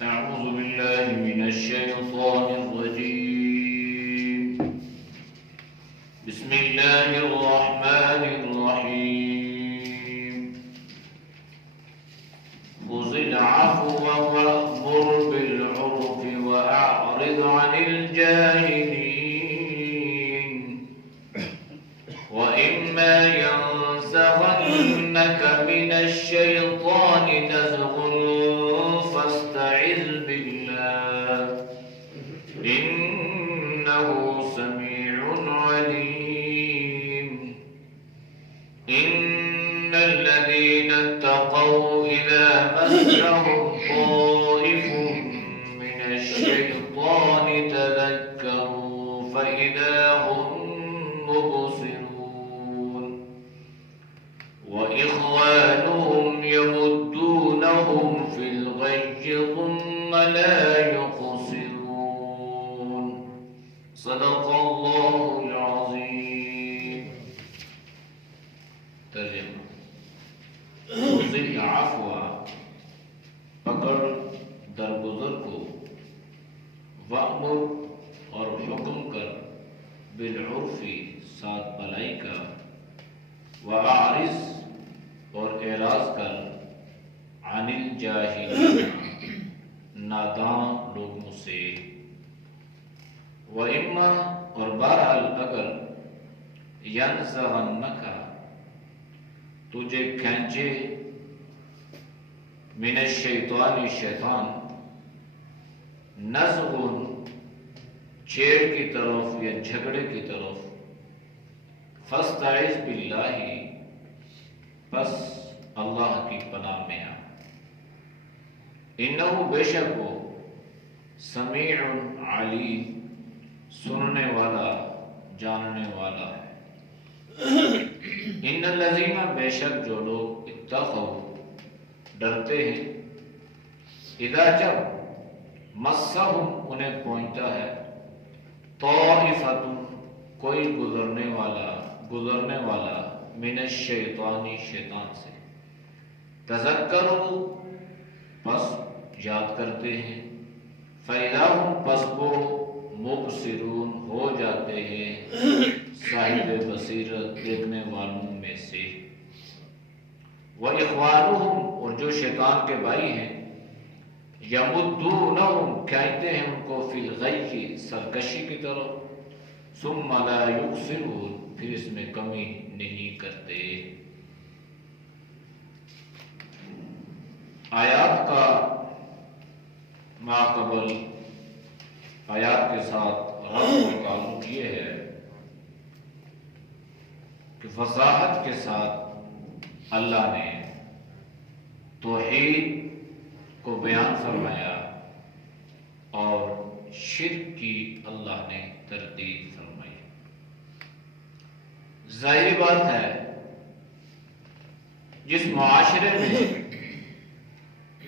أعوذ بالله من الشيطان الرجيم. بسم الله الرحمن الرحيم. خذ العفو وأمر بالعرف وأعرض عن الجاهلين. وإما ينزغنك من الشيطان نزغ فاستعذ بالله إنه سميع عليم. إن الذين اتقوا إذا مسهم طائف من الشيطان تذكروا فإذا هم مبصرون. وإخوانهم يمدونهم في الغي ثم لا يقصرون. صدق اللہ العظیم. ترجمہ: خذ العفو، پکڑ درگزر کو، وأمر اور حکم کر، بالعرف ساتھ بھلائی کا، وأعرض اور اعراض کر، عن الجاہلین نادان لوگوں سے، وإما اور بہرحال اگر، ینزغنک تجھے کھینچے، من الشیطان شیطان، نزغ چھیڑ کی طرف یا جھگڑے کی طرف، فاستعذ باللہ پس اللہ کی پناہ میں آ، انہو بے شک وہ، سمیع علیم سننے والا جاننے والا ہے۔ ان الذین بے شک جو لوگ اتقوا ڈرتے ہیں، اذا جب مسہم انہیں پہنچتا ہے، طائفۃ کوئی گزرنے والا من الشیطان شیطان سے، تذکروا پس یاد کرتے ہیں، فإذا هم پس وہ مبصرون ہو جاتے ہیں صاحب بصیرت دیکھنے والوں میں سے۔ وإخوانهم اور جو شیطان کے بھائی ہیں، یمدونہم کھینچتے ہیں ان کو، فی الغی سرکشی کی طرف، ثم لا یقصرون پھر اس میں کمی نہیں کرتے۔ آیات کا ماقبل آیات کے ساتھ ربط و تعلق یہ ہے کہ وضاحت کے ساتھ اللہ نے توحید کو بیان فرمایا اور شرک کی اللہ نے تردید فرمائی۔ ظاہری بات ہے جس معاشرے میں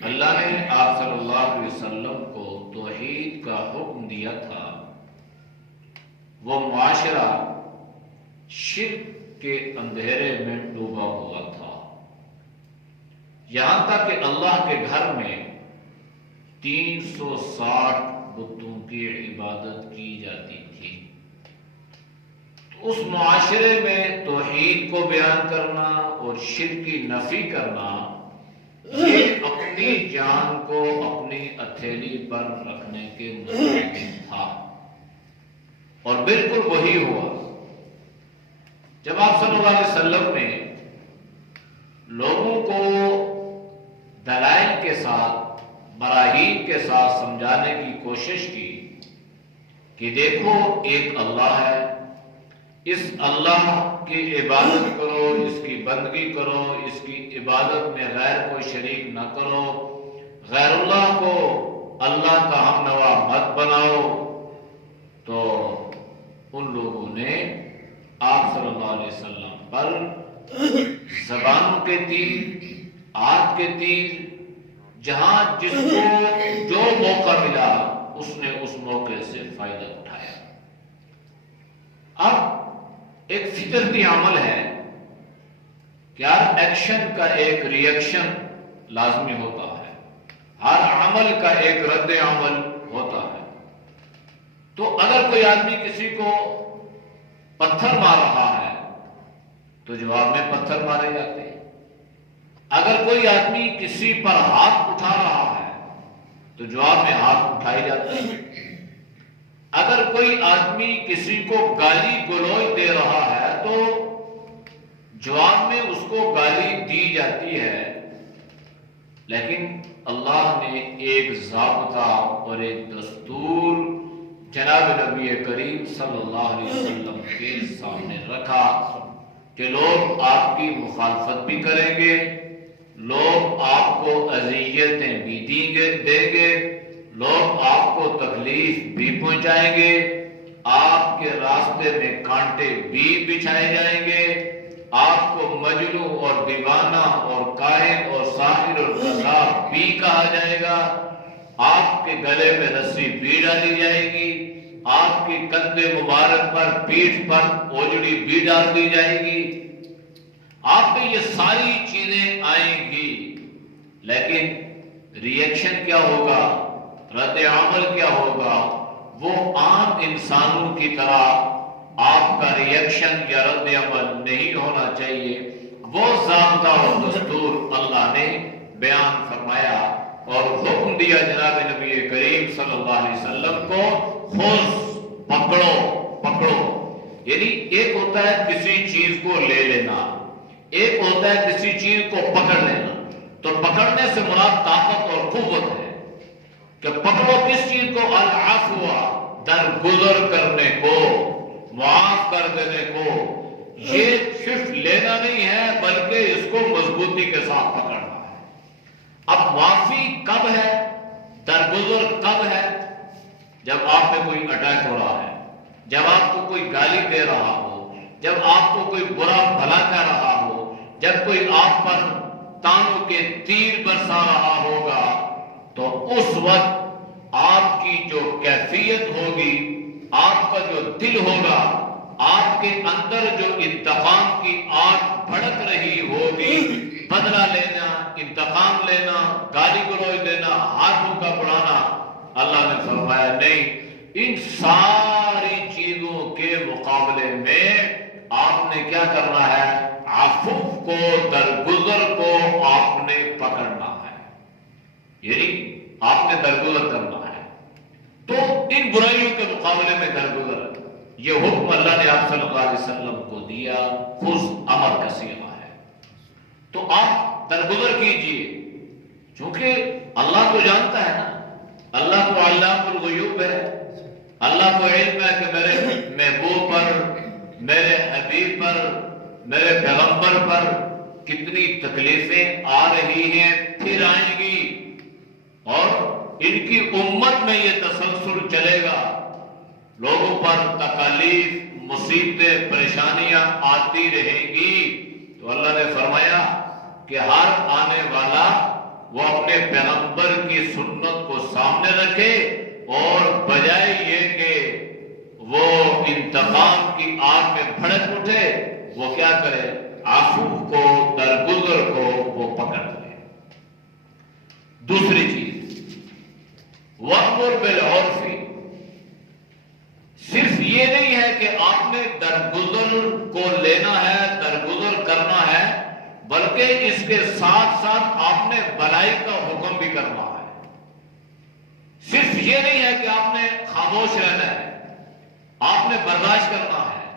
اللہ نے آپ صلی اللہ علیہ وسلم کو توحید کا حکم دیا تھا، وہ معاشرہ شرک کے اندھیرے میں ڈوبا ہوا تھا، یہاں تک کہ اللہ کے گھر میں 360 بتوں کی عبادت کی جاتی تھی۔ تو اس معاشرے میں توحید کو بیان کرنا اور شرک کی نفی کرنا، یہ اپنی جان کو اپنی ہتھیلی پر رکھنے کے مطابق تھا، اور بالکل وہی ہوا جب آپ صلی اللہ علیہ وسلم نے لوگوں کو دلائل کے ساتھ، براہین کے ساتھ سمجھانے کی کوشش کی کہ دیکھو ایک اللہ ہے، اس اللہ کی عبادت کرو، اس کی بندگی کرو، اس کی عبادت میں غیر کو شریک نہ کرو، غیر اللہ کو اللہ کا ہم نوا مت بناؤ۔ تو ان لوگوں نے آپ صلی اللہ علیہ وسلم پر زبانوں کے تیر، آنکھ کے تیر، جہاں جس کو جو موقع ملا اس نے اس موقع سے فائدہ اٹھایا۔ اب ایک فطرتی عمل ہے کہ ہر ایکشن کا ایک ری ایکشن لازمی ہوتا ہے، ہر عمل کا ایک رد عمل ہوتا ہے۔ تو اگر کوئی آدمی کسی کو پتھر مار رہا ہے تو جواب میں پتھر مارے جاتے ہیں۔ اگر کوئی آدمی کسی پر ہاتھ اٹھا رہا ہے تو جواب میں ہاتھ اٹھائے جاتے ہیں۔ اگر کوئی آدمی کسی کو گالی گلوچ دے رہا ہے تو جواب میں اس کو گالی دی جاتی ہے۔ لیکن اللہ نے ایک ضابطہ اور ایک دستور جناب نبی کریم صلی اللہ علیہ وسلم کے سامنے رکھا کہ لوگ آپ کی مخالفت بھی کریں گے، لوگ آپ کو اذیتیں بھی دیں گے، لوگ آپ کو تکلیف بھی پہنچائیں گے، آپ کے راستے میں کانٹے بھی بچھائے جائیں گے، آپ کو مجنون اور دیوانہ اور کاہن اور ساحر اور کذاب بھی کہا جائے گا، آپ کے گلے میں رسی بھی ڈالی جائے گی، آپ کی کندھے مبارک پر پیٹھ پر اوجڑی بھی ڈال دی جائے گی، آپ پہ یہ ساری چیزیں آئیں گی۔ لیکن ری ایکشن کیا ہوگا، رد عمل کیا ہوگا؟ وہ عام انسانوں کی طرح آپ کا ری ایکشن یا رد عمل نہیں ہونا چاہیے۔ وہ ضابطہ اور دستور اللہ نے بیان فرمایا اور حکم دیا جناب نبی کریم صلی اللہ علیہ وسلم کو، خذ، پکڑو۔ یعنی ایک ہوتا ہے کسی چیز کو لے لینا، ایک ہوتا ہے کسی چیز کو پکڑ لینا۔ تو پکڑنے سے مراد طاقت اور قوت ہے کہ پکڑو کس چیز کو، العفو، درگزر کرنے کو، معاف کر دینے کو۔ یہ صرف لینا نہیں ہے بلکہ اس کو مضبوطی کے ساتھ پکڑنا ہے۔ اب معافی کب ہے، درگزر کب ہے؟ جب آپ پہ کوئی اٹیک ہو رہا ہے، جب آپ کو کوئی گالی دے رہا ہو، جب آپ کو کوئی برا بھلا کہہ رہا ہو، جب کوئی آپ پر تانوں کے تیر برسا رہا ہوگا، تو اس وقت آپ کی جو کیفیت ہوگی، آپ کا جو دل ہوگا، آپ کے اندر جو انتقام کی آگ بھڑک رہی ہوگی، بدلہ لینا، انتقام لینا، گالی گلوچ دینا، ہاتھوں کا بڑھانا، اللہ نے فرمایا نہیں، ان ساری چیزوں کے مقابلے میں آپ نے کیا کرنا ہے، عفو کو، درگزر کو آپ نے پکڑنا ہے، یعنی آپ نے درگزر کرنا ہے۔ تو ان برائیوں کے مقابلے میں درگزر، یہ حکم اللہ نے آپ صلی اللہ علیہ وسلم کو دیا، خذ امر کا صیغہ ہے۔ تو آپ درگزر کیجئے، چونکہ اللہ کو جانتا ہے نا، اللہ کو علام الغیوب ہے، اللہ کو علم ہے کہ میرے محبوب پر، میرے حبیب پر، میرے پیغمبر پر کتنی تکلیفیں آ رہی ہیں، پھر آئیں گی، اور ان کی امت میں یہ تسلسل چلے گا، لوگوں پر تکالیف، مصیبتیں، پریشانیاں آتی رہیں گی۔ تو اللہ نے فرمایا کہ ہر آنے والا وہ اپنے پیغمبر کی سنت کو سامنے رکھے، اور بجائے یہ کہ وہ انتقام کی آگ میں بھڑک اٹھے، وہ کیا کرے، عفو کو، درگزر کو وہ پکڑ لے۔ دوسری چیز، وَأْمُرْ بِالْعُرْفِ، صرف یہ نہیں ہے کہ آپ نے درگزر کو لینا ہے، درگزر کرنا ہے، بلکہ اس کے ساتھ ساتھ آپ نے بھلائی کا حکم بھی کرنا ہے۔ صرف یہ نہیں ہے کہ آپ نے خاموش رہنا ہے، آپ نے برداشت کرنا ہے،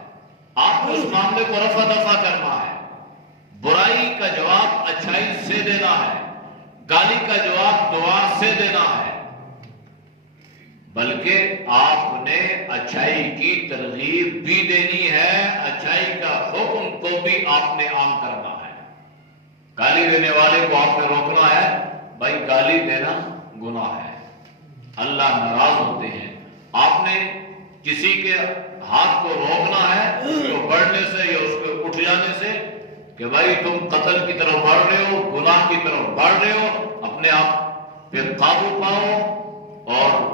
آپ نے اس معاملے کو رفع دفع کرنا ہے، برائی کا جواب اچھائی سے دینا ہے، گالی کا جواب دعا سے دینا ہے، بلکہ آپ نے اچھائی کی ترغیب بھی دینی ہے، اچھائی کا حکم کو بھی آپ نے عام کرنا ہے۔ گالی دینے والے کو آپ نے روکنا ہے، بھائی گالی دینا گناہ ہے، اللہ ناراض ہوتے ہیں۔ آپ نے کسی کے ہاتھ کو روکنا ہے، اس کو بڑھنے سے یا اس کو اٹھ جانے سے، کہ بھائی تم قتل کی طرف بڑھ رہے ہو، گناہ کی طرف بڑھ رہے ہو، اپنے آپ پہ قابو پاؤ، اور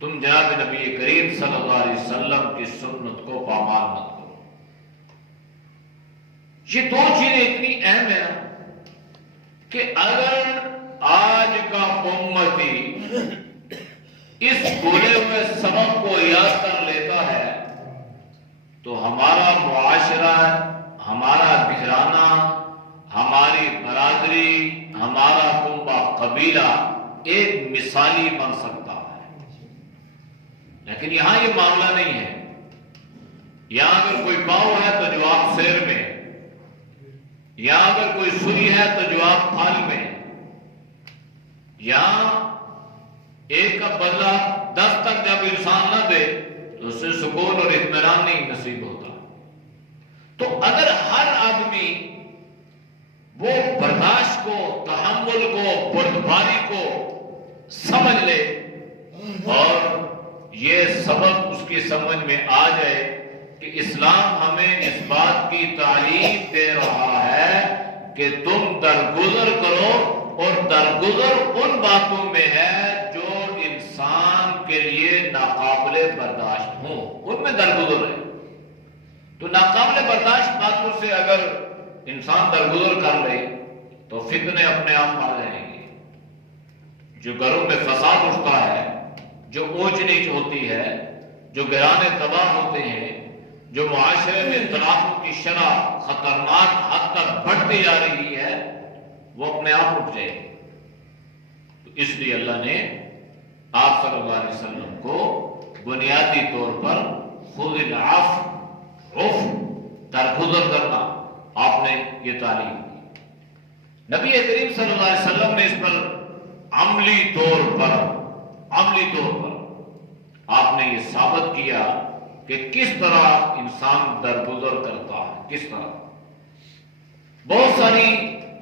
تم جناب نبی کریم صلی اللہ علیہ وسلم کی سنت کو پامال مت کرو۔ یہ دو چیزیں اتنی اہم ہیں کہ اگر آج کا امتی اس بھولے ہوئے سبق کو یاد کر لیتا ہے تو ہمارا معاشرہ، ہمارا گھرانہ، ہماری برادری، ہمارا کنبہ قبیلہ ایک مثالی بن سکتا ہے۔ لیکن یہاں یہ معاملہ نہیں ہے۔ یہاں اگر کوئی پاؤ ہے تو جواب سیر میں، یہاں اگر کوئی سوئی ہے تو جواب پھال میں، یہاں ایک کا بدلہ 10 تک جب انسان نہ دے تو اسے سکون اور اطمینان نہیں نصیب ہوتا۔ تو اگر ہر آدمی وہ برداشت کو، تحمل کو، بردباری کو سمجھ لے اور یہ سبق اس کی سمجھ میں آ جائے کہ اسلام ہمیں اس بات کی تعلیم دے رہا ہے کہ تم درگزر کرو، اور درگزر ان باتوں میں ہے جو انسان کے لیے ناقابل برداشت ہوں، ان میں درگزر ہے۔ تو ناقابل برداشت باتوں سے اگر انسان درگزر کر لے تو فتنے اپنے آپ آ جائیں گے۔ جو گھروں میں فساد اٹھتا ہے، جو اونچ نیچ ہوتی ہے، جو گھرانے تباہ ہوتے ہیں، جو معاشرے میں طلاقوں کی شرح خطرناک حد تک بڑھتی جا رہی ہے، وہ اپنے آپ اٹھ جائے گی۔ تو اس لیے اللہ نے آپ صلی اللہ علیہ وسلم کو بنیادی طور پر خذ العفو، عفو، درگزر کرنا آپ نے یہ تعلیم دی۔ نبی کریم صلی اللہ علیہ وسلم نے اس پر عملی طور پر آپ نے یہ ثابت کیا کہ کس طرح انسان درگزر کرتا ہے، کس طرح۔ بہت ساری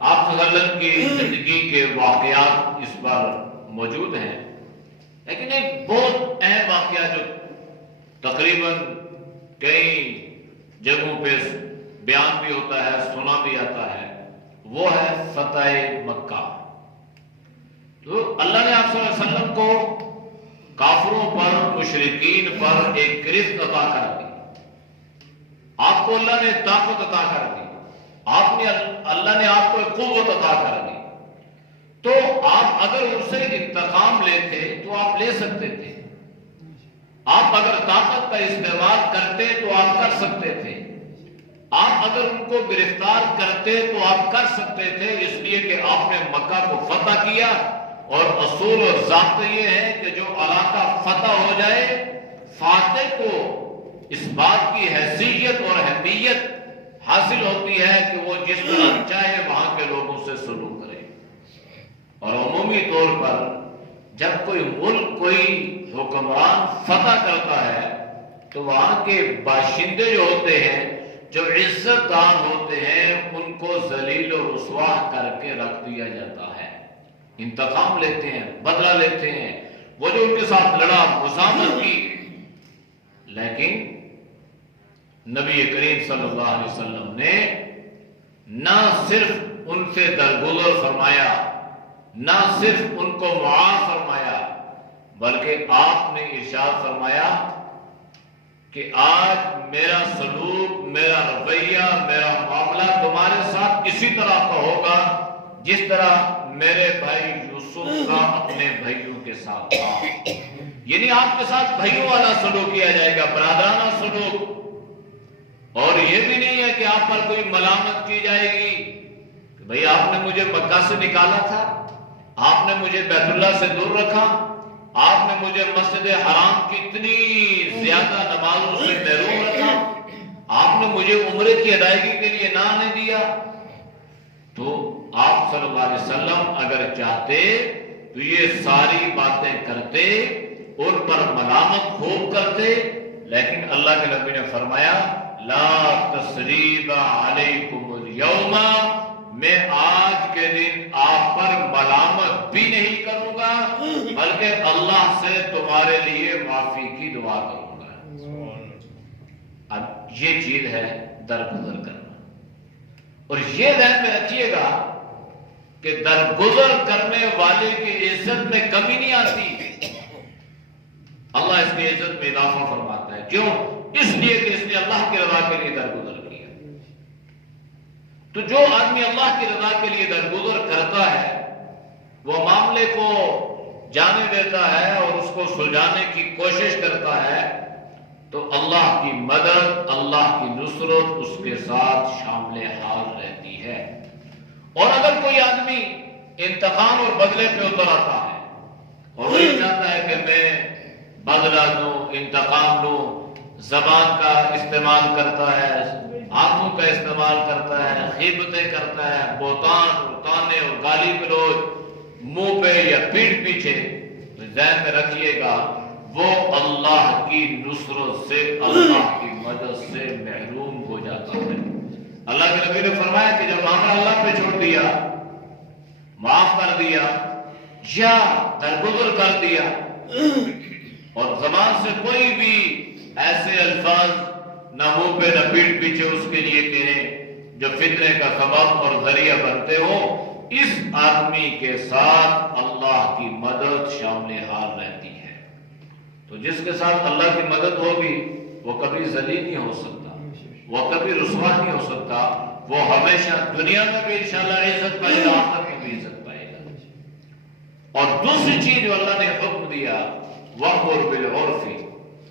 آپ صلی اللہ علیہ وسلم کی زندگی کے واقعات اس پر موجود ہیں، لیکن ایک بہت اہم واقعہ جو تقریباً کئی جگہوں پہ بیان بھی ہوتا ہے، سنا بھی آتا ہے، وہ ہے فتح مکہ۔ تو اللہ نے آپ صلی اللہ علیہ وسلم کو کافروں پر، مشرکین پر ایک گرفت عطا کر دی۔ آپ کو اللہ نے طاقت عطا کر دی، اللہ نے آپ کو ایک قوت عطا کر دی۔ تو آپ اگر ان سے انتقام لیتے تو آپ لے سکتے تھے، آپ اگر طاقت کا استعمال کرتے تو آپ کر سکتے تھے، آپ اگر ان کو گرفتار کرتے تو آپ کر سکتے تھے، اس لیے کہ آپ نے مکہ کو فتح کیا۔ اور اصول اور ضابطہ یہ ہے کہ جو علاقہ فتح ہو جائے، فاتح کو اس بات کی حیثیت اور اہمیت حاصل ہوتی ہے کہ وہ جس طرح چاہے وہاں کے لوگوں سے سلوک کرے۔ اور عمومی طور پر جب کوئی ملک، کوئی حکمران فتح کرتا ہے تو وہاں کے باشندے جو ہوتے ہیں، جو عزت دار ہوتے ہیں، ان کو ذلیل و رسوا کر کے رکھ دیا جاتا ہے، انتقام لیتے ہیں، بدلہ لیتے ہیں۔ وہ جو ان کے ساتھ لڑا، مزاحمت کی، لیکن نبی کریم صلی اللہ علیہ وسلم نے نہ صرف ان سے درگزر فرمایا، نہ صرف ان کو معاف فرمایا، بلکہ آپ نے ارشاد فرمایا کہ آج میرا سلوک، میرا رویہ، میرا معاملہ تمہارے ساتھ اسی طرح کا ہوگا جس طرح میرے بھائی یوسف کا اپنے بھائیوں کے ساتھ تھا۔ یعنی آپ کے ساتھ بھائیوں والا سلوک کیا جائے گا، برادرانہ سلوک۔ اور یہ بھی نہیں ہے کہ آپ پر کوئی ملامت کی جائے گی کہ بھئی آپ نے مجھے مکہ سے نکالا تھا، آپ نے مجھے بیت اللہ سے دور رکھا، آپ نے مجھے مسجد حرام کی اتنی زیادہ نمازوں سے محروم رکھا، آپ نے مجھے عمرے کی ادائیگی کے لیے نہ آنے دیا۔ تو آپ صلی اللہ علیہ وسلم اگر چاہتے تو یہ ساری باتیں کرتے، ان پر ملامت خوب کرتے، لیکن اللہ کے نبی نے فرمایا لا تثریب علیکم اليوم، میں آج کے دن آپ پر ملامت بھی نہیں کروں گا، بلکہ اللہ سے تمہارے لیے معافی کی دعا کروں گا۔ اب یہ چیز ہے درگزر کرنا، اور یہ ذہن میں رکھیے گا کہ درگزر کرنے والے کی عزت میں کمی نہیں آتی، اللہ اس کی عزت میں اضافہ فرماتا ہے۔ کیوں؟ اس لیے کہ اس نے اللہ کی رضا کے لیے درگزر کیا۔ تو جو آدمی اللہ کی رضا کے لیے درگزر کرتا ہے وہ معاملے کو جانے دیتا ہے اور اس کو سلجھانے کی کوشش کرتا ہے تو اللہ کی مدد، اللہ کی نصرت اس کے ساتھ شامل حال رہتی ہے۔ اور اگر کوئی آدمی انتقام اور بدلے پہ اتر آتا ہے اور وہ چاہتا ہے کہ میں بدلہ دوں، انتقام لوں، زبان کا استعمال کرتا ہے، آنکھوں کا استعمال کرتا ہے، غیبتیں کرتا ہے، بہتان اور تانے اور گالی گلوچ منہ پہ یا پیٹھ پیچھے، تو ذہن میں رکھیے گا وہ اللہ کی نصرت سے، اللہ کی مدد سے محروم ہو جاتا ہے۔ اللہ کے نبی نے فرمایا کہ جب معاملہ اللہ پہ چھوڑ دیا، معاف کر دیا یا درگزر کر دیا اور زبان سے کوئی بھی ایسے الفاظ نہ منہ پہ نہ پیٹھ پیچھے اس کے لیے کہیں جو فتنے کا سبب اور ذریعہ بنتے ہو، اس آدمی کے ساتھ اللہ کی مدد شامل حال رہتی ہے۔ تو جس کے ساتھ اللہ کی مدد ہوگی وہ کبھی ذلیل نہیں ہو سکتا، وہ کبھی رسوا نہیں ہو سکتا، وہ ہمیشہ دنیا میں بھی انشاءاللہ عزت پائے گا، آخرت میں بھی عزت پائے گا۔ اور دوسری چیز جو اللہ نے حکم دیا، وَأْمُرْ بِالْعُرْفِ،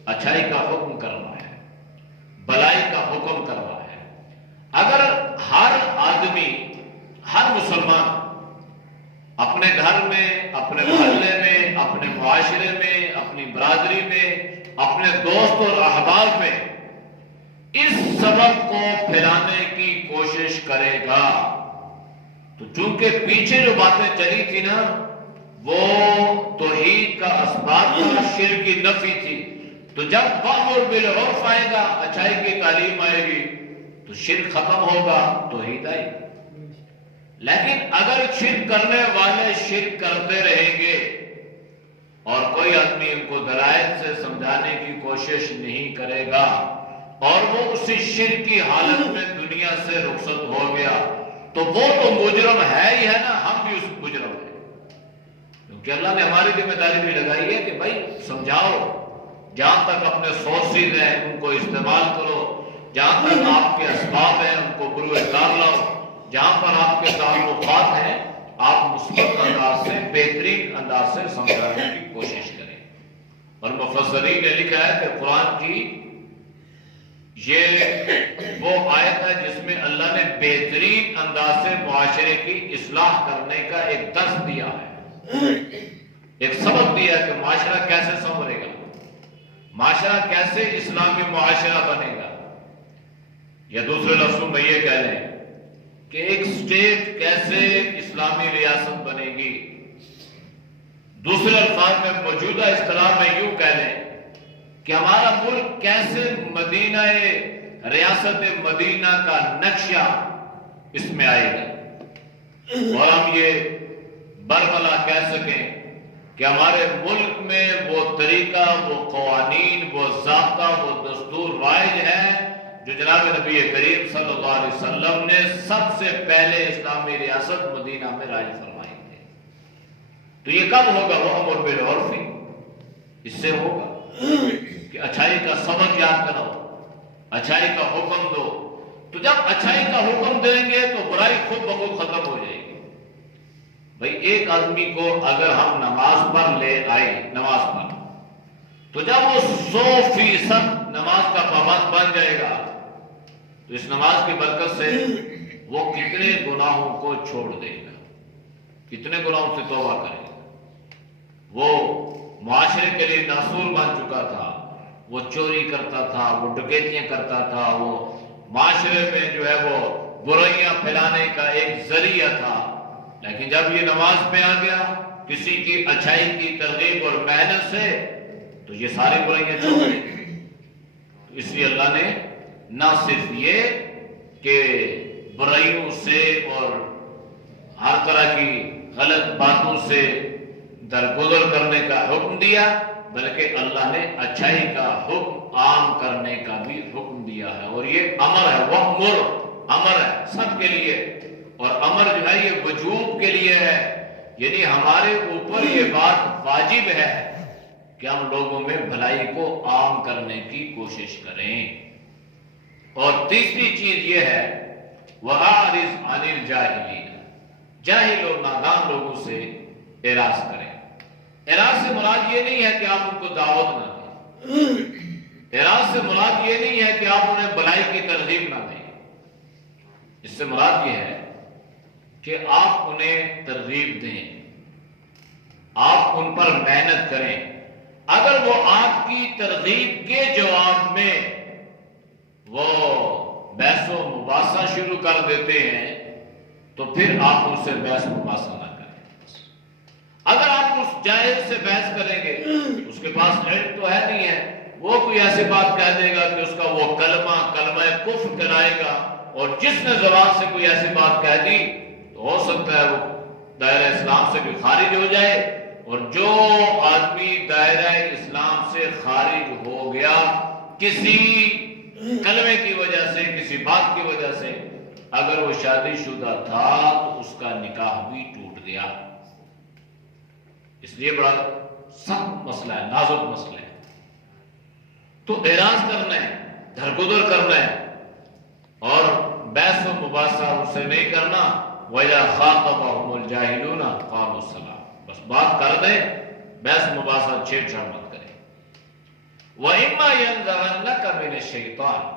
اچھائی کا حکم کرنا ہے، بھلائی کا حکم کرنا ہے۔ اگر ہر آدمی، ہر مسلمان اپنے گھر میں، اپنے محلے میں، اپنے معاشرے میں، اپنی برادری میں، اپنے دوست اور احباب میں اس سبب کو پھیلانے کی کوشش کرے گا تو چونکہ پیچھے جو باتیں چلی تھی نا وہ توحید کا اسباب کا، شرک کی نفی تھی، تو جب وَأْمُرْ بِالْعُرْفِ آئے گا، اچھائی کی تعلیم آئے گی تو شرک ختم ہوگا، توحید آئے گی۔ لیکن اگر شرک کرنے والے شرک کرتے رہیں گے اور کوئی آدمی ان کو دلائل سے سمجھانے کی کوشش نہیں کرے گا اور وہ اسی شرک کی حالت میں دنیا سے رخصت ہو گیا تو وہ تو مجرم ہے ہی ہے نا، ہم بھی اس مجرم ہیں۔ کیونکہ اللہ نے ہماری ذمہ داری بھی لگائی ہے کہ بھائی سمجھاؤ، جہاں تک اپنے سورسز ہیں ان کو استعمال کرو، جہاں تک آپ کے اسباب ہیں ان کو بروئے کار لاؤ، جہاں پر آپ کے تعلقات ہیں آپ مثبت انداز سے، بہترین انداز سے سمجھانے کی کوشش کریں۔ اور مفسرین نے لکھا ہے کہ قرآن کی یہ وہ آیت ہے جس میں اللہ نے بہترین انداز سے معاشرے کی اصلاح کرنے کا ایک درس دیا ہے، ایک سبق دیا ہے کہ معاشرہ کیسے سنورے گا، معاشرہ کیسے اسلامی معاشرہ بنے گا، یا دوسرے لفظوں میں یہ کہہ لیں کہ ایک اسٹیٹ کیسے اسلامی ریاست بنے گی۔ دوسرے الفاظ میں موجودہ اصطلاح میں یوں کہہ لیں کہ ہمارا ملک کیسے مدینہ ریاست مدینہ کا نقشہ اس میں آئے گا اور ہم یہ برملا کہہ سکیں کہ ہمارے ملک میں وہ طریقہ، وہ قوانین، وہ ضابطہ، وہ دستور رائج ہے جو جناب نبی کریم صلی اللہ علیہ وسلم نے سب سے پہلے اسلامی ریاست مدینہ میں رائج فرمائی تھے۔ تو یہ کب ہوگا؟ وَأْمُرْ بِالْعُرْفِ، اس سے ہوگا کہ اچھائی کا سبق یاد کرو، اچھائی کا حکم دو۔ تو جب اچھائی کا حکم دیں گے تو برائی خود بخود ختم ہو جائے گی۔ بھئی ایک آدمی کو اگر ہم نماز پر لے آئے، نماز پر، تو جب وہ 100% نماز کا پابند بن جائے گا تو اس نماز کی برکت سے وہ کتنے گناہوں کو چھوڑ دے گا، کتنے گناہوں سے توبہ کرے گا۔ وہ معاشرے کے لیے ناسور بن چکا تھا، وہ چوری کرتا تھا، وہ ڈکیتیاں کرتا تھا، وہ معاشرے میں جو ہے وہ برائیاں پھیلانے کا ایک ذریعہ تھا، لیکن جب یہ نماز پہ آ گیا کسی کی اچھائی کی ترغیب اور محنت سے تو یہ ساری برائیاں چھوڑ گئی۔ اس لیے اللہ نے نہ صرف یہ کہ برائیوں سے اور ہر طرح کی غلط باتوں سے درگزر کرنے کا حکم دیا بلکہ اللہ نے اچھائی کا حکم عام کرنے کا بھی حکم دیا ہے، اور یہ امر ہے، وَأْمُرْ امر ہے سب کے لیے، اور امر جو ہے یہ وجوب کے لیے ہے، یعنی ہمارے اوپر یہ بات واجب ہے کہ ہم لوگوں میں بھلائی کو عام کرنے کی کوشش کریں۔ اور تیسری چیز یہ ہے وَأَعْرِضْ عَنِ الْجَاهِلِينَ، جاہل اور نادان لوگوں سے اعراض کریں۔ اعراض سے مراد یہ نہیں ہے کہ آپ ان کو دعوت نہ دیں، اعراض سے مراد یہ نہیں ہے کہ آپ انہیں بھلائی کی ترغیب نہ دیں، اس سے مراد یہ ہے کہ آپ انہیں ترغیب دیں، آپ ان پر محنت کریں۔ اگر وہ آپ کی ترغیب کے جواب میں وہ بحث و مباحثہ شروع کر دیتے ہیں تو پھر آپ ان سے بحث و مباحثہ نہ کریں۔ اگر آپ اس جاہل سے بحث کریں گے، اس کے پاس علم تو ہے نہیں ہے، وہ کوئی ایسی بات کہہ دے گا کہ اس کا وہ کلمہ کفر کرائے گا، اور جس نے زبان سے کوئی ایسی بات کہہ دی تو ہو سکتا ہے وہ دائرہ اسلام سے بھی خارج ہو جائے، اور جو آدمی دائرہ اسلام سے خارج ہو گیا کسی کلمے کی وجہ سے، کسی بات کی وجہ سے، اگر وہ شادی شدہ تھا تو اس کا نکاح بھی ٹوٹ گیا۔ اس لیے بڑا سخت مسئلہ ہے، نازک مسئلہ ہے۔ تو اعراض کرنا ہے، دھرگدر کرنا ہے، اور بحث و مباحثہ ان سے نہیں کرنا۔ وَإِذَا خَاطَبَهُمُ الْجَاهِلُونَ قَالُوا السَّلَامَ، بس بات کر دیں، بحث مباحثہ چھیڑ چھاڑ مت کریں۔ وَإِمَّا يَنزَغَنَّكَ مِنَ الشَّيْطَانِ،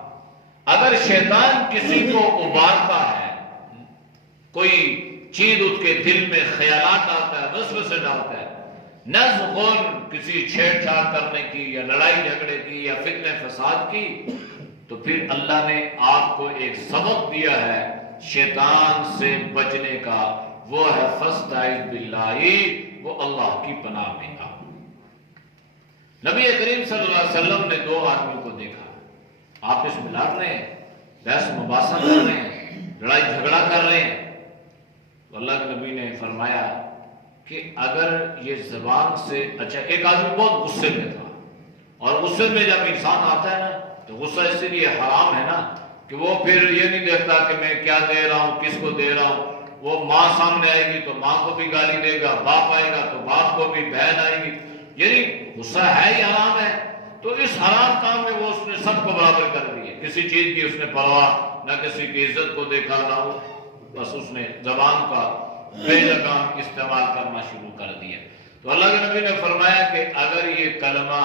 اگر شیطان کسی کو ابارتا ہے، کوئی چیز اس کے دل میں خیالات ڈالتا ہے، وسوسے ڈالتا ہے، نزغن کسی چھیڑ چھاڑ کرنے کی یا لڑائی جھگڑے کی یا فتنہ فساد کی، تو پھر اللہ نے آپ کو ایک سبق دیا ہے شیطان سے بچنے کا، وہ ہے فاستعذ باللہ، وہ اللہ کی پناہ میں آ۔ نبی کریم صلی اللہ علیہ وسلم نے دو آدمیوں کو دیکھا، آپس میں لڑ رہے ہیں، بحث مباحثہ کر رہے ہیں، لڑائی جھگڑا کر رہے ہیں، تو اللہ کے نبی نے فرمایا کہ اگر یہ زبان سے، اچھا ایک آدمی بہت غصے میں تھا، اور غصے میں جب انسان آتا ہے نا تو غصہ اس لیے حرام ہے نا کہ وہ پھر یہ نہیں دیکھتا کہ میں کیا دے رہا ہوں، کس کو دے رہا ہوں۔ وہ ماں سامنے آئے گی تو ماں کو بھی گالی دے گا، باپ آئے گا تو باپ کو بھی، بہن آئے گی، یعنی غصہ ہے ہی حرام ہے۔ تو اس حرام کام میں وہ اس نے سب کو برابر کر دی ہے، کسی چیز کی اس نے پرواہ نہ، کسی کی عزت کو دیکھا نہ، ہو بس اس نے زبان کا بے لگام استعمال کرنا شروع کر دیا۔ تو اللہ کے نبی نے فرمایا کہ اگر یہ کلمہ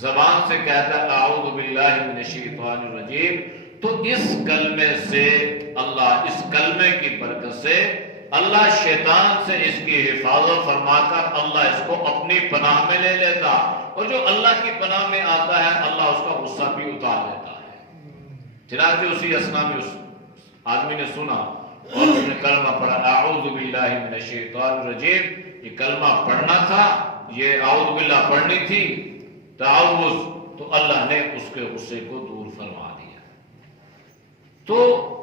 زبان سے کہتا ہے اعوذ باللہ من الشیطان الرجیم، تو اس کلمے سے اللہ، اس کلمے کی برکت سے اللہ شیطان سے اس کی حفاظت فرما کر اللہ اس کو اپنی پناہ میں لے لیتا، اور جو اللہ کی پناہ میں آتا ہے اللہ اس کا غصہ بھی اتار لیتا ہے۔ چنانچہ اسی اثنا میں اس آدمی نے سنا اور اس نے کلمہ پڑھا اعوذ باللہ من الشیطان الرجیم، یہ کلمہ پڑھنا تھا، یہ اعوذ باللہ پڑھنی تھی، تعوذ، تو اللہ نے اس کے غصے کو دور فرما دیا۔ تو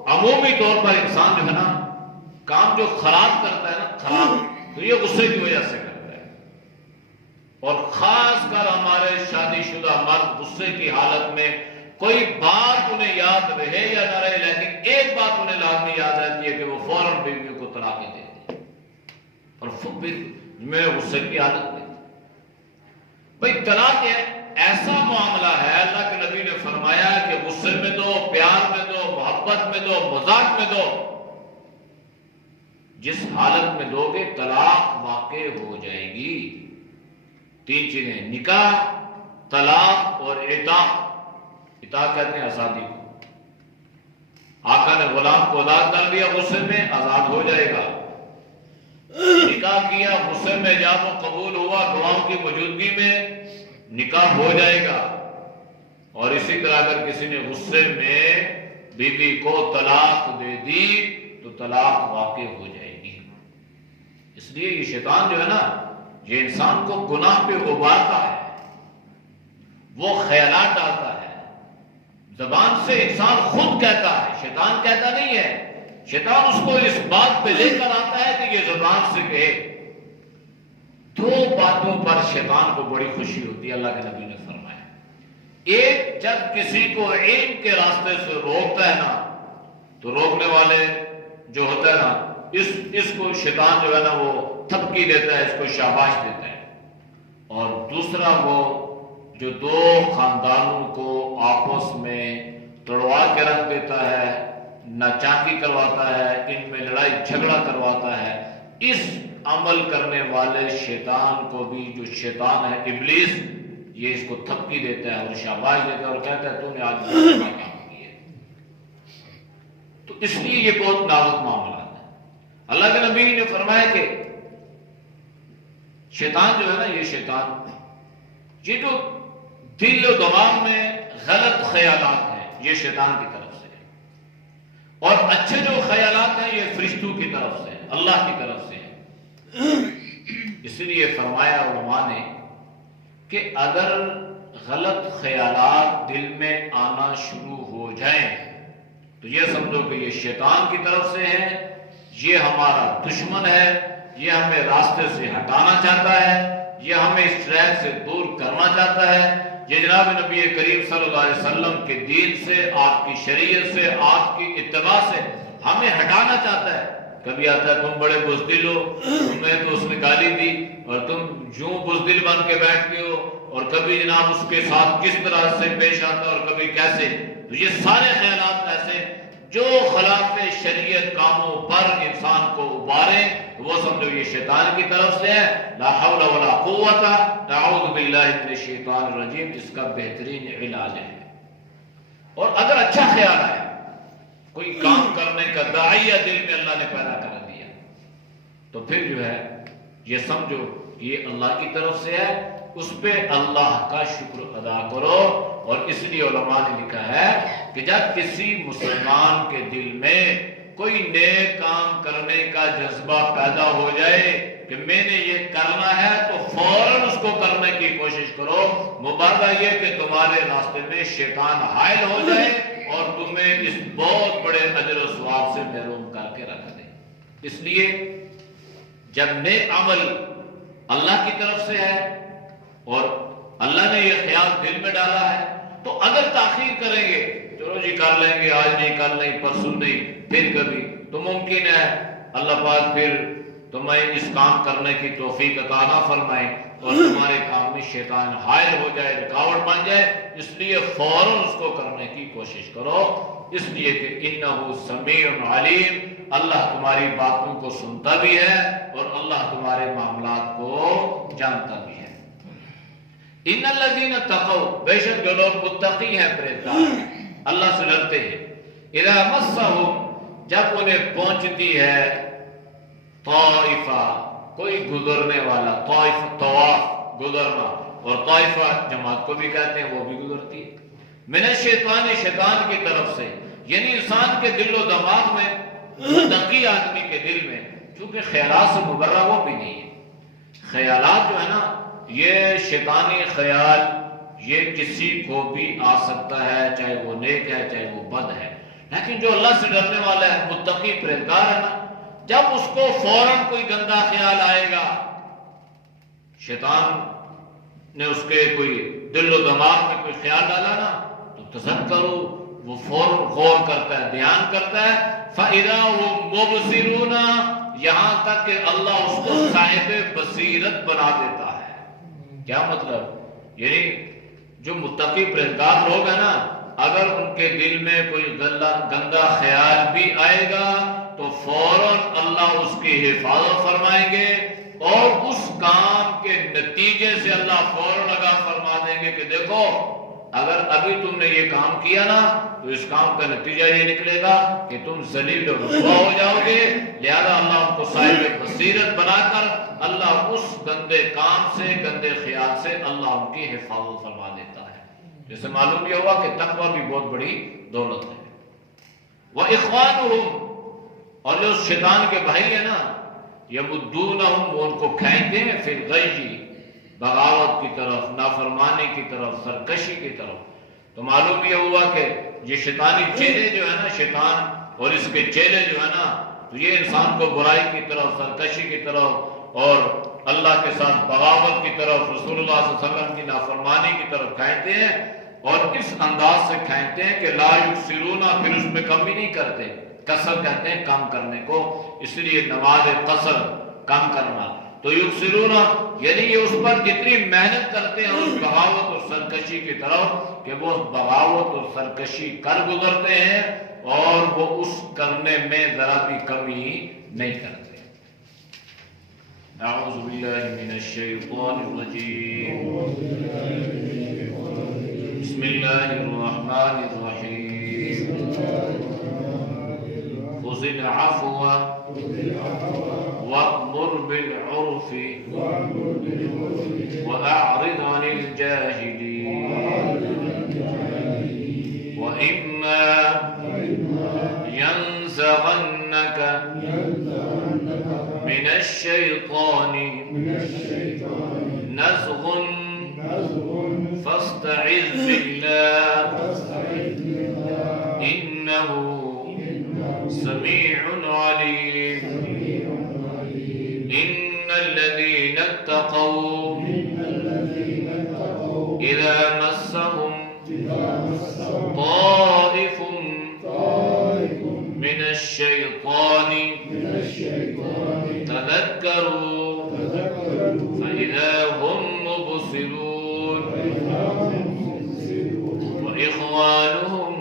عمومی طور پر انسان جو ہے نا کام جو خراب کرتا ہے نا، خراب، تو یہ غصے کی وجہ سے کرتا ہے، اور خاص کر ہمارے شادی شدہ مرد غصے کی حالت میں کوئی بات انہیں یاد رہے یا نہ رہے، لیکن ایک بات انہیں لازمی یاد رہتی ہے کہ وہ فوراً بیویوں کو طلاق دے دیں، اور میں غصے کی حالت میں بھئی طلاق ایسا معاملہ ہے، اللہ کے نبی نے فرمایا کہ غصے میں دو، پیار میں دو، محبت میں دو، مذاق میں دو، جس حالت میں دو گے طلاق واقع ہو جائے گی۔ تین چیزیں، نکاح، طلاق اور عتاق۔ عتاق کہتے ہیں آزادی کو، آقا نے غلام کو آزاد کر دیا، غصے میں آزاد ہو جائے گا۔ نکاح کیا، غصے میں جب وہ قبول ہوا گواہوں کی موجودگی میں، نکاح ہو جائے گا۔ اور اسی طرح اگر کسی نے غصے میں بیوی کو طلاق دے دی تو طلاق واقع ہو جائے گی۔ اس لیے یہ شیطان جو ہے نا، یہ انسان کو گناہ پہ ابارتا ہے، وہ خیالات ڈالتا ہے، زبان سے انسان خود کہتا ہے، شیطان کہتا نہیں ہے، شیطان اس کو اس بات پہ لے کر آتا ہے کہ یہ زبان سے کہے۔ دو باتوں پر شیطان کو بڑی خوشی ہوتی ہے، اللہ کے نبی نے فرمایا۔ ایک، جب کسی کو علم کے راستے سے روکتا ہے نا، تو روکنے والے جو ہوتا ہے نا، اس کو شیطان جو ہے نا وہ تھپکی دیتا ہے، اس کو شاباش دیتا ہے۔ اور دوسرا، وہ جو دو خاندانوں کو آپس میں توڑوا کے رکھ دیتا ہے، ناچاکی کرواتا ہے، ان میں لڑائی جھگڑا کرواتا ہے، اس عمل کرنے والے شیطان کو بھی، جو شیطان ہے ابلیس، یہ اس کو تھپکی دیتا ہے اور شاباش دیتا ہے اور کہتا ہے تو نے آج بڑا کام کیا ہے۔ تو اس لیے یہ بہت نازک معاملات ہے۔ اللہ کے نبی نے فرمایا کہ شیطان جو ہے نا، یہ شیطان، یہ جو دل و دماغ میں غلط خیالات ہیں یہ شیطان کی طرف سے ہے، اور اچھے جو خیالات ہیں یہ فرشتوں کی طرف سے ہیں، اللہ کی طرف سے ہیں۔ اس لیے فرمایا علماء نے کہ اگر غلط خیالات دل میں آنا شروع ہو جائیں تو یہ سمجھو کہ یہ شیطان کی طرف سے ہے، یہ ہمارا دشمن ہے، یہ ہمیں راستے سے ہٹانا چاہتا ہے، یہ ہمیں اس ٹریک سے دور کرنا چاہتا ہے، یہ جناب نبی کریم صلی اللہ علیہ وسلم کے دین سے، آپ کی شریعت سے، آپ کی اتباع سے ہمیں ہٹانا چاہتا ہے۔ کبھی آتا ہے تم بڑے بزدل ہو، تمہیں تو اس نے گالی دی اور تم یوں بزدل بن کے بیٹھ گئے ہو، اور کبھی جناب اس کے ساتھ کس طرح سے پیش آتا ہے اور کبھی کیسے۔ تو یہ سارے خیالات ایسے جو خلاف شریعت کاموں پر انسان کو ابارے وہ سمجھو یہ شیطان کی طرف سے ہے۔ لا حول ولا قوت اعوذ باللہ من الشیطان الرجیم، اس کا بہترین علاج ہے۔ اور اگر اچھا خیال آیا، کوئی کام کرنے کا داعیہ دل میں اللہ نے پیدا کر دیا، تو پھر جو ہے یہ سمجھو یہ اللہ کی طرف سے ہے، اس پہ اللہ کا شکر ادا کرو۔ اور اس لیے علماء نے لکھا ہے کہ جب کسی مسلمان کے دل میں کوئی نیک کام کرنے کا جذبہ پیدا ہو جائے کہ میں نے یہ کرنا ہے، تو فوراً اس کو کرنے کی کوشش کرو، مبارکہ یہ کہ تمہارے راستے میں شیطان حائل ہو جائے اور تمہیں اس بہت بڑے اجر و ثواب سے محروم کر کے رکھ دے۔ اس لیے جب نیک عمل اللہ کی طرف سے ہے اور اللہ نے یہ خیال دل میں ڈالا ہے، تو اگر تاخیر کریں گے، چلو جی کر لیں گے، آج نہیں، کل نہیں، پرسوں نہیں، پھر کبھی، تو ممکن ہے اللہ پاک پھر تمہیں اس کام کرنے کی توفیق عطا نہ فرمائے اور تمہارے کام میں شیطان حائل ہو جائے، رکاوٹ بن جائے۔ اس لیے فوراً اس کو کرنے کی کوشش کرو، اس لیے کہ انہ سمیع علیم، اللہ تمہاری باتوں کو سنتا بھی ہے اور اللہ تمہارے معاملات کو جانتا بھی ہے۔ ان الذین اتقوا، بے شک جو لوگ متقی ہیں، پرہیزگار ہیں، اللہ سے ڈرتے ہیں، اذا مسہم، جب انہیں پہنچتی ہے، طائفہ، کوئی گزرنے والا، طواف گزرنا، اور طائفہ جماعت کو بھی کہتے ہیں، وہ بھی گزرتی ہے، من الشیطان، شیطان کی طرف سے، یعنی انسان کے دل و دماغ میں، متقی آدمی کے دل میں، چونکہ خیالات سے مبرہ وہ بھی نہیں ہے، خیالات جو ہے نا، یہ شیطانی خیال یہ کسی کو بھی آ سکتا ہے، چاہے وہ نیک ہے چاہے وہ بد ہے، لیکن جو اللہ سے ڈرنے والا ہے، متقی پرہیزگار ہے نا، جب اس کو فوراً کوئی گندا خیال آئے گا، شیطان نے اس کے کوئی دل و دماغ میں کوئی خیال ڈالا نا، تو تذکروا، وہ فوراً غور کرتا ہے، دھیان کرتا ہے، فَإِذَا هُمْ مُبْصِرُونَ، یہاں تک کہ اللہ اس کو صاحب بصیرت بنا دیتا ہے۔ کیا مطلب؟ یعنی جو متقی پرہیزگار لوگ ہیں نا، اگر ان کے دل میں کوئی گندا خیال بھی آئے گا تو فوراً اللہ اس کی حفاظت فرمائیں گے، اور اس کام کے نتیجے سے اللہ فوراً آگاہ فرما دیں گے کہ دیکھو اگر ابھی تم نے یہ کام کیا نا تو اس کام کا نتیجہ یہ نکلے گا کہ تم ذلیل و رسوا ہو جاؤ گے، لہذا اللہ ان کو صاحب بصیرت بنا کر اللہ اس گندے کام سے، گندے خیال سے اللہ ان کی حفاظت فرما دیتا ہے۔ جیسے معلوم یہ ہوا کہ تقویٰ بھی بہت بڑی دولت ہے۔ وَإِخْوَانُهُمْ، اور جو شیطان کے بھائی ہیں نا، یمدونہم، وہ ان کو کھینچتے ہیں، فی الغی، بغاوت کی طرف، نافرمانی کی طرف، سرکشی کی طرف۔ تو معلوم یہ ہوا کہ یہ شیطانی چیلے جو ہے نا، شیطان اور اس کے چیلے جو ہے نا، تو یہ انسان کو برائی کی طرف، سرکشی کی طرف اور اللہ کے ساتھ بغاوت کی طرف، رسول اللہ صلی اللہ علیہ وسلم کی نافرمانی کی طرف کھینچتے ہیں، اور اس انداز سے کھینچتے ہیں کہ لا یکسرون، پھر اس میں کمی نہیں کرتے۔ قصر کہتے ہیں کم کرنے کو، اس لیے نماز قصر، کم کرنا۔ تو یکسرون یعنی یہ اس پر جتنی محنت کرتے ہیں اس بغاوت اور سرکشی کی طرف کہ وہ بغاوت اور سرکشی کر گزرتے ہیں اور وہ اس کرنے میں ذرا بھی کمی نہیں کرتے۔ أعوذ بالله من الشيطان الرجيم. بسم الله الرحمن الرحيم. خذ العفو وأمر بالعرف وأعرض عن الجاهلين وإما ينزغنك من الشيطان نزغ فاستعذ بالله إنه سميع عليم. إن الذين اتقوا إذا مسهم طائف من الشيطان تذكروا فإذا هم مبصرون وإخوانهم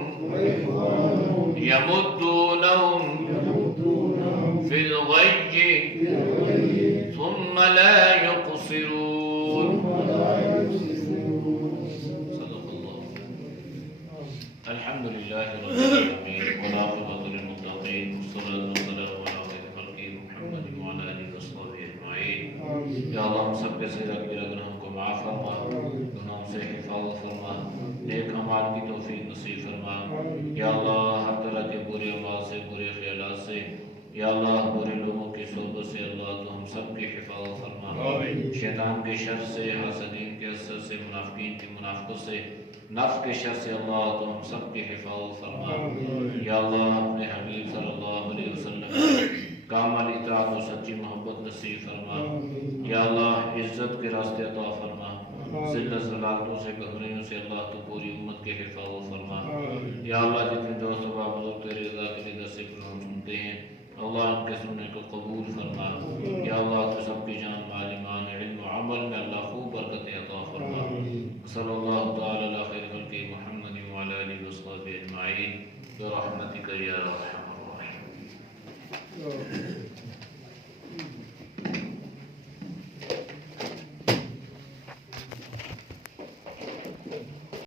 يمدونهم في الغي ثم لا يقصرون. صدق الله. الحمد لله رب العالمين والعاقبة للمتقين والصلاة والسلام على خير خلقه محمد وعلى آله وصحبه أجمعين. یا اللہ ہم سب کے صغیرہ کبیرہ گناہوں کو معاف فرما، گناہوں سے حفاظت فرما، نیک اعمال کی توفیق نصیب فرما. یا اللہ ہر طرح کے برے اعمال سے، برے خیالات سے، یا اللہ برے لوگوں کی صحبت سے اللہ تو ہم سب کی حفاظت فرما. شیطان کے شر سے، حاسدین کے اثر سے، منافقین کی منافقت سے، نفس کے شر سے اللہ تو ہم سب کی حفاظت فرما. یا اللہ اپنے حبیب صلی اللہ علیہ وسلم کامل اطاعت و سچی محبت نصیب فرما. یا اللہ عزت کے راستے عطا فرما، ذلت ذلاتوں سے، گھبریوں سے اللہ تو پوری امت کے حفاظت فرما. یا اللہ جتنے دوست و بزرگ تیرے رضا کے لیے درس قرآن سنتے ہیں اللہ ان کے سننے کو قبول فرما. یا اللہ تو سب کی جان مال ایمان علم و عمل میں اللہ خوب برکت عطا فرما. صلی اللہ تعالی علی خیر خلق محمد وعلی آلہ وصحبہ اجمعین برحمتک یا ارحم الراحمین.